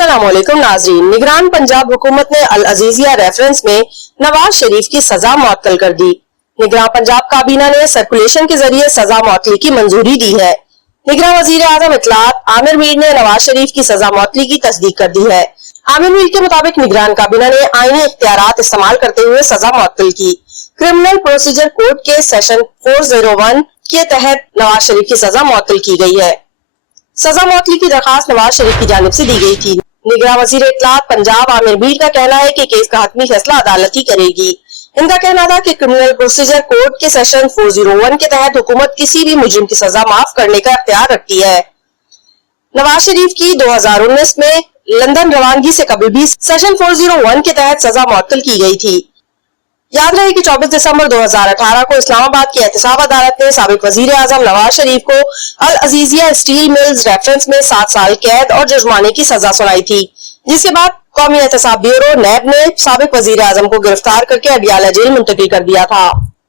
अस्सलाम वालेकुम नाजरीन। निगरान पंजाब हुकूमत ने अल अजीजिया रेफरेंस में नवाज शरीफ की सजा मुअत्तल कर दी। निगरान पंजाब काबीना ने सर्कुलेशन के जरिए सजा मुअत्तली की मंजूरी दी है। निगरान वजीर आजम इत्तलात आमिर मीर ने नवाज शरीफ की सजा मुअत्तली की तस्दीक कर दी है। आमिर मीर के मुताबिक निगरान काबीना ने आईनी इख्तियारात इस्तेमाल करते हुए सजा मुअत्तल की। क्रिमिनल प्रोसीजर कोड के सेशन 401 के तहत नवाज शरीफ की सजा मुअत्तल की गई है। सजा मुअत्तली की दरखास्त नवाज शरीफ की जानिब से दी गई थी। निगरान वजीर इत्तलात पंजाब आमिर मीर का कहना है कि केस का हतमी फैसला अदालत ही करेगी। इनका कहना था कि क्रिमिनल प्रोसीजर कोड के सेशन 401 के तहत हुकूमत किसी भी मुजरिम की सजा माफ करने का इख्तियार रखती है। नवाज शरीफ की 2019 में लंदन रवानगी से कबल भी सेशन 401 के तहत सजा मुअत्तल की गई थी। याद रहे कि 24 दिसंबर 2018 को इस्लामाबाद की एहतसाब अदालत ने साबिक वजीर आजम नवाज शरीफ को अल अजीजिया स्टील मिल्स रेफरेंस में 7 साल कैद और जुर्माने की सजा सुनाई थी, जिसके बाद कौमी एहतसाब ब्यूरो नैब ने साबिक वजीर आजम को गिरफ्तार करके अडियाला जेल मुंतकिल कर दिया था।